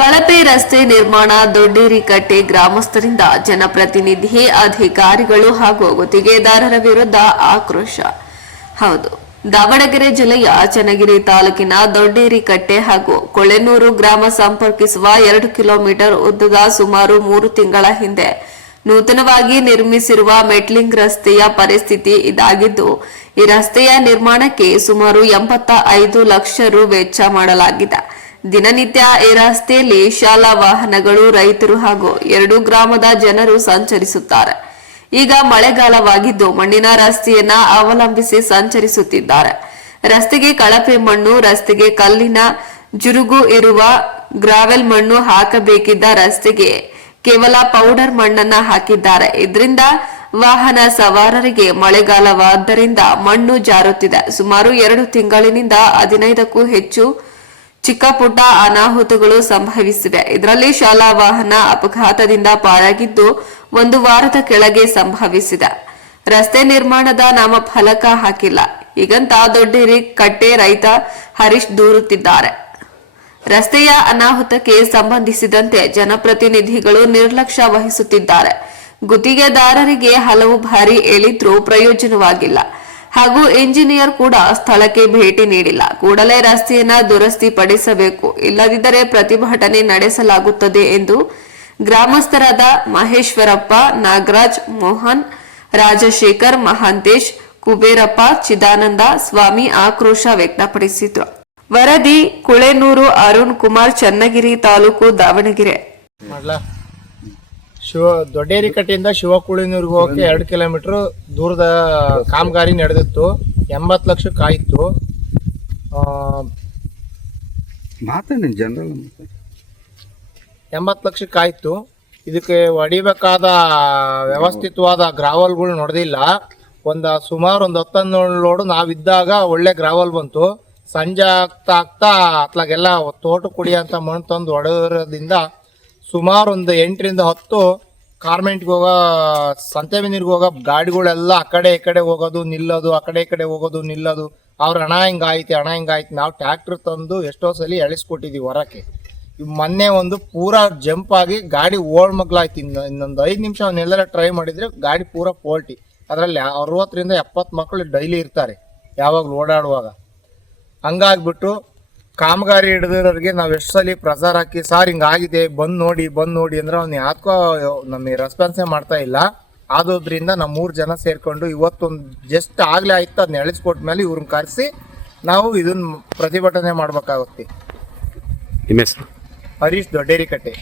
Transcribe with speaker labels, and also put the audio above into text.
Speaker 1: ಕಳಪೆ ರಸ್ತೆ ನಿರ್ಮಾಣ, ದೊಡ್ಡೇರಿಕಟ್ಟೆ ಗ್ರಾಮಸ್ಥರಿಂದ ಜನಪ್ರತಿನಿಧಿ ಅಧಿಕಾರಿಗಳು ಹಾಗೂ ಗುತ್ತಿಗೆದಾರರ ವಿರುದ್ಧ ಆಕ್ರೋಶ. ಹೌದು, ದಾವಣಗೆರೆ ಜಿಲ್ಲೆಯ ಚನ್ನಗಿರಿ ತಾಲೂಕಿನ ದೊಡ್ಡೇರಿಕಟ್ಟೆ ಹಾಗೂ ಕೊಳೆನೂರು ಗ್ರಾಮ ಸಂಪರ್ಕಿಸುವ ಎರಡು ಕಿಲೋಮೀಟರ್ ಉದ್ದದ ಸುಮಾರು ಮೂರು ತಿಂಗಳ ಹಿಂದೆ ನೂತನವಾಗಿ ನಿರ್ಮಿಸಿರುವ ಮೆಟ್ಲಿಂಗ್ ರಸ್ತೆಯ ಪರಿಸ್ಥಿತಿ ಇದಾಗಿದ್ದು, ಈ ರಸ್ತೆಯ ನಿರ್ಮಾಣಕ್ಕೆ ಸುಮಾರು ಎಂಬತ್ತ ಐದು ಲಕ್ಷ ರು ವೆಚ್ಚ ಮಾಡಲಾಗಿದೆ. ದಿನನಿತ್ಯ ಈ ರಸ್ತೆಯಲ್ಲಿ ಶಾಲಾ ವಾಹನಗಳು, ರೈತರು ಹಾಗೂ ಎರಡು ಗ್ರಾಮದ ಜನರು ಸಂಚರಿಸುತ್ತಾರೆ. ಈಗ ಮಳೆಗಾಲವಾಗಿದ್ದು ಮಣ್ಣಿನ ರಸ್ತೆಯನ್ನ ಅವಲಂಬಿಸಿ ಸಂಚರಿಸುತ್ತಿದ್ದಾರೆ. ರಸ್ತೆಗೆ ಕಳಪೆ ಮಣ್ಣು, ರಸ್ತೆಗೆ ಕಲ್ಲಿನ ಜುರುಗು ಇರುವ ಗ್ರಾವೆಲ್ ಮಣ್ಣು ಹಾಕಬೇಕಿದ್ದ ರಸ್ತೆಗೆ ಕೇವಲ ಪೌಡರ್ ಮಣ್ಣನ್ನ ಹಾಕಿದ್ದಾರೆ. ಇದರಿಂದ ವಾಹನ ಸವಾರರಿಗೆ ಮಳೆಗಾಲವಾದ್ದರಿಂದ ಮಣ್ಣು ಜಾರುತ್ತಿದೆ. ಸುಮಾರು ಎರಡು ತಿಂಗಳಿನಿಂದ ಹದಿನೈದಕ್ಕೂ ಹೆಚ್ಚು ಚಿಕ್ಕ ಪುಟ್ಟ ಅನಾಹುತಗಳು ಸಂಭವಿಸಿವೆ. ಇದರಲ್ಲಿ ಶಾಲಾ ವಾಹನ ಅಪಘಾತದಿಂದ ಪಾರಾಗಿದ್ದು ಒಂದು ವಾರದ ಕೆಳಗೆ ಸಂಭವಿಸಿದೆ. ರಸ್ತೆ ನಿರ್ಮಾಣದ ನಾಮ ಫಲಕ ಹಾಕಿಲ್ಲ. ಈಗಂತ ದೊಡ್ಡೇರಿ ಕಟ್ಟೆ ರೈತ ಹರೀಶ್ ದೂರುತ್ತಿದ್ದಾರೆ. ರಸ್ತೆಯ ಅನಾಹುತಕ್ಕೆ ಸಂಬಂಧಿಸಿದಂತೆ ಜನಪ್ರತಿನಿಧಿಗಳು ನಿರ್ಲಕ್ಷ್ಯ ವಹಿಸುತ್ತಿದ್ದಾರೆ. ಗುತ್ತಿಗೆದಾರರಿಗೆ ಹಲವು ಬಾರಿ ಹೇಳಿದ್ರೂ ಪ್ರಯೋಜನವಾಗಿಲ್ಲ. ಹಾಗೂ ಇಂಜಿನಿಯರ್ ಕೂಡ ಸ್ಥಳಕ್ಕೆ ಭೇಟಿ ನೀಡಿಲ್ಲ. ಕೂಡಲೇ ರಸ್ತೆಯನ್ನ ದುರಸ್ತಿ ಪಡಿಸಬೇಕು ಇಲ್ಲದಿದ್ದರೆ ಪ್ರತಿಭಟನೆ ನಡೆಸಲಾಗುತ್ತದೆ ಎಂದು ಗ್ರಾಮಸ್ಥರಾದ ಮಹೇಶ್ವರಪ್ಪ, ನಾಗರಾಜ್, ಮೋಹನ್, ರಾಜಶೇಖರ್, ಮಹಾಂತೇಶ್, ಕುಬೇರಪ್ಪ, ಚಿದಾನಂದ, ಸ್ವಾಮಿ ಆಕ್ರೋಶ ವ್ಯಕ್ತಪಡಿಸಿದ್ರು. ವರದಿ ಕುಳೆನೂರು ಅರುಣ್ ಕುಮಾರ್ ಚನ್ನಗಿರಿ ತಾಲೂಕು ದಾವಣಗೆರೆ.
Speaker 2: ಶಿವ ದೊಡ್ಡೇರಿ ಕಟ್ಟೆಯಿಂದ ಶಿವಕುಳಿನೂರಿಗೆ ಹೋಗಕ್ಕೆ ಎರಡು ಕಿಲೋಮೀಟರ್ ದೂರದ ಕಾಮಗಾರಿ ನಡೆದಿತ್ತು. ಎಂಬತ್ತು ಲಕ್ಷಕ್ಕೆ ಆಯಿತು
Speaker 3: ಮಾತಾಡಿ ಜನರಲ್
Speaker 2: ಎಂಬತ್ತು ಲಕ್ಷಕ್ಕೆ ಆಯಿತು ಇದಕ್ಕೆ ಹೊಡಿಬೇಕಾದ ವ್ಯವಸ್ಥಿತವಾದ ಗ್ರಾವಲ್ಗಳು ನಡೆದಿಲ್ಲ. ಒಂದು ಸುಮಾರು ಒಂದು ಹತ್ತೊಂದು ಲೋಡು ನಾವಿದ್ದಾಗ ಒಳ್ಳೆ ಗ್ರಾವಲ್ ಬಂತು. ಸಂಜೆ ಆಗ್ತಾ ಆಗ್ತಾ ಅತ್ಲಾಗೆಲ್ಲ ತೋಟ ಅಂತ ಮಣ್ಣು ತಂದು ಹೊಡೆಯೋದ್ರಿಂದ ಸುಮಾರು ಒಂದು ಎಂಟರಿಂದ ಹತ್ತು ಕಾರ್ಮೆಂಟ್ಗೆ ಹೋಗೋ ಸಂತೆ ನೀರಿಗೆ ಹೋಗೋ ಗಾಡಿಗಳೆಲ್ಲ ಆ ಕಡೆ ಈ ಕಡೆ ಹೋಗೋದು, ನಿಲ್ಲೋದು, ಆ ಕಡೆ ಈ ಕಡೆ ಹೋಗೋದು, ನಿಲ್ಲೋದು. ಅವ್ರ ಹಣ ಹಿಂಗಾಯ್ತು ಹಣ ಹಿಂಗಾಯ್ತು ನಾವು ಟ್ಯಾಕ್ಟ್ರ್ ತಂದು ಎಷ್ಟೋ ಸಲ ಎಳಿಸ್ಕೊಟ್ಟಿದ್ದೀವಿ ಹೊರಕ್ಕೆ. ಮೊನ್ನೆ ಒಂದು ಪೂರ ಜಂಪ್ ಆಗಿ ಗಾಡಿ ಓಲ್ಡ್ ಮಗ್ಲಾಯ್ತು ಇನ್ನು, ಇನ್ನೊಂದು ಐದು ನಿಮಿಷ ಅವನ್ನೆಲ್ಲರ ಟ್ರೈ ಮಾಡಿದ್ರೆ ಗಾಡಿ ಪೂರ ಪೋಲ್ಟಿ ಅದರಲ್ಲಿ ಅರವತ್ತರಿಂದ ಎಪ್ಪತ್ತು ಮಕ್ಕಳು ಡೈಲಿ ಇರ್ತಾರೆ, ಯಾವಾಗಲೂ ಓಡಾಡುವಾಗ. ಹಂಗಾಗ್ಬಿಟ್ಟು ಕಾಮಗಾರಿ ಹಿಡಿದಿರೋರಿಗೆ ನಾವು ಎಷ್ಟು ಸಲ ಪ್ರಚಾರ ಹಾಕಿ ಸಾರ್ ಹಿಂಗಾಗಿದೆ ಬಂದು ನೋಡಿ ಬಂದು ನೋಡಿ ಅಂದ್ರೆ ಅವ್ನು ಯಾಕೋ ನಮಗೆ ರೆಸ್ಪಾನ್ಸೇ ಮಾಡ್ತಾ ಇಲ್ಲ. ಆದೋದ್ರಿಂದ ನಮ್ಮ ಮೂರು ಜನ ಸೇರ್ಕೊಂಡು ಇವತ್ತೊಂದು ಜಸ್ಟ್ ಆಗಲೇ ಆಯ್ತು ಅದನ್ನ ಎಳಿಸ್ಕೊಟ್ಮೇಲೆ ಇವ್ರನ್ನ ಕರೆಸಿ ನಾವು ಇದನ್ನ ಪ್ರತಿಭಟನೆ ಮಾಡಬೇಕಾಗುತ್ತೆ. ಹರೀಶ್ ದೊಡ್ಡೇರಿ ಕಟ್ಟೆ